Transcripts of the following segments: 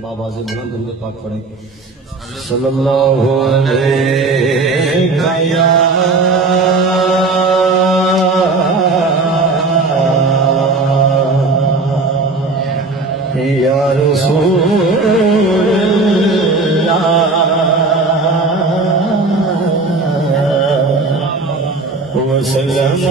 بابا سے بلند درود پاک پڑھیں صلی اللہ علیہ یا رسول اللہ وسلم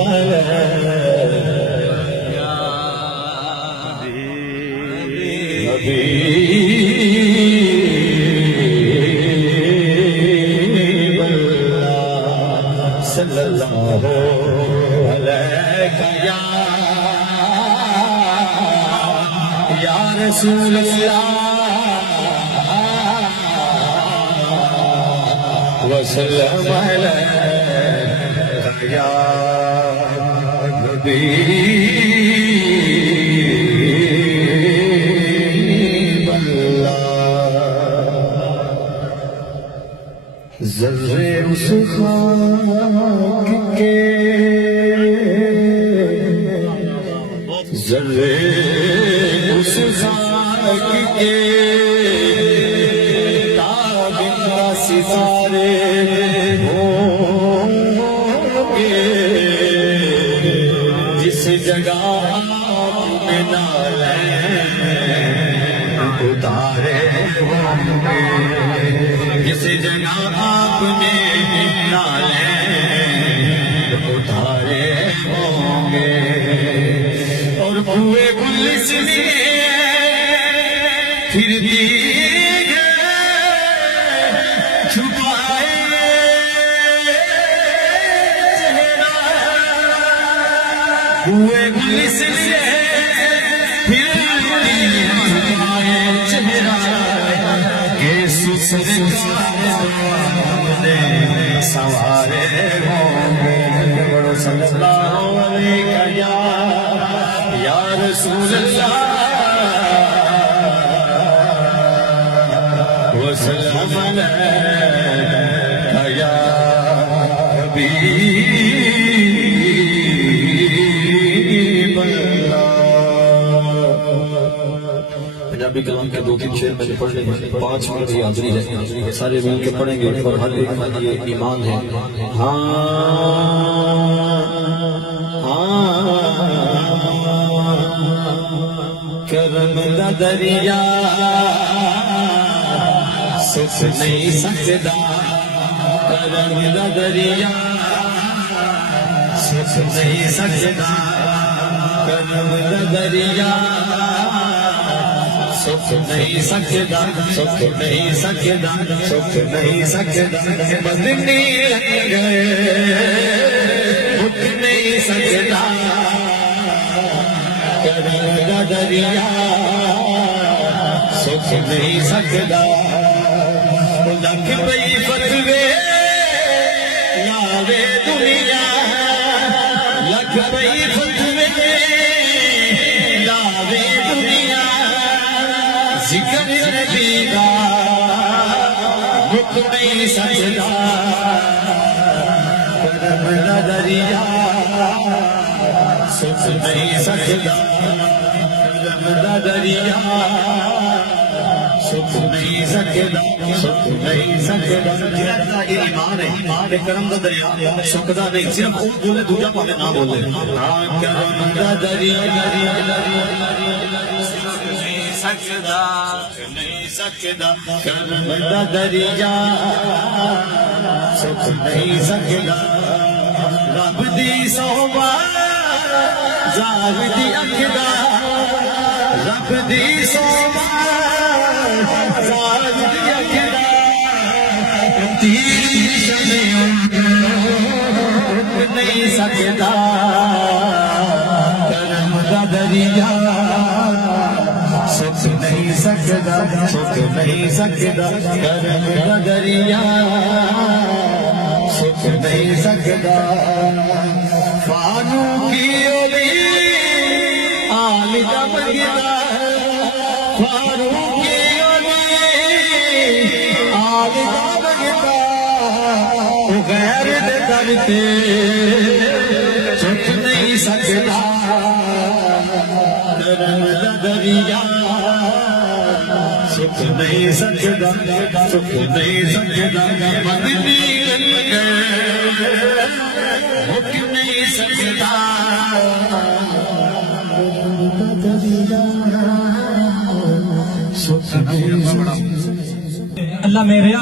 صلی اللہ علیہ یا رسول اللہ وسلم علیہ یا حبیب اللہ ذرے اس خاک کے ذرے اس خاک کے تابندہ ستارے ہوں گے جس جگہ آپ میں نالین اتارے ہوں گے جس جگہ آپ نے نالین اتارے ہوں گے اور بوئے گلس میں پھر دیگر چھپائے چہرہ بوئے گلس میں پھر دیگر چھپائے چہرہ کہ سوارے ہوں گے صلی اللہ علیہ یا رسول اللہ وسلم علیہ یا حبیب اللہ پنجابی کلام کے 2-3 شعر میں پڑھ لیں 5 منٹ کی حاضری ہے سارے مل کے پڑھیں گے اور ہر ایک کا یہ ایمان ہے کرم دا دریا سکھ نہیں سکتا کرم دا دریا سکھ نہیں سکتا کرم دا دریا سکھ نہیں سکتا سکھ نہیں سکتا سکھ نہیں سکتا بدنی لگ گئے بک نہیں سکتا کرم دا دریا سکھ نہیں سکتا لکھ پئی فتوے لاوے دنیا لکھ پئی فتوے لاوے دنیا ذکر نبی دا رک نہیں سکتا کرم دا دریا سکھ نہیں سکتا کرم دا دریا سکھ نہیں سکتا سکھ نہیں سکتا یہ ایمان ہے ایمان ہے کرم دا دریا سکھدا نہیں صرف خود بولے دوجا پاوے نہ بولے کرم دا دریا سکدا نہیں سکدا کرم دا دریا سکھ نہیں سکدا رب دی صحبہ زاہد دی اکھ دا رب دی صحبہ زاہد دی اکھ دا تیری شمعوں رک نہیں سکدا کرم دا دریا سکھ نہیں سکتا سکھ نہیں سکتا کرم دا دریا سکھ نہیں سکتا فانو کی اولی آل دا بگتا فانو کی اولی آل دا بگتا غیر دے درتے سکھ نہیں سکتا کرم دا دریا سکھ نہیں سکدا سکھ نہیں سکدا مدنی حکم نہیں سکدا اللہ میرے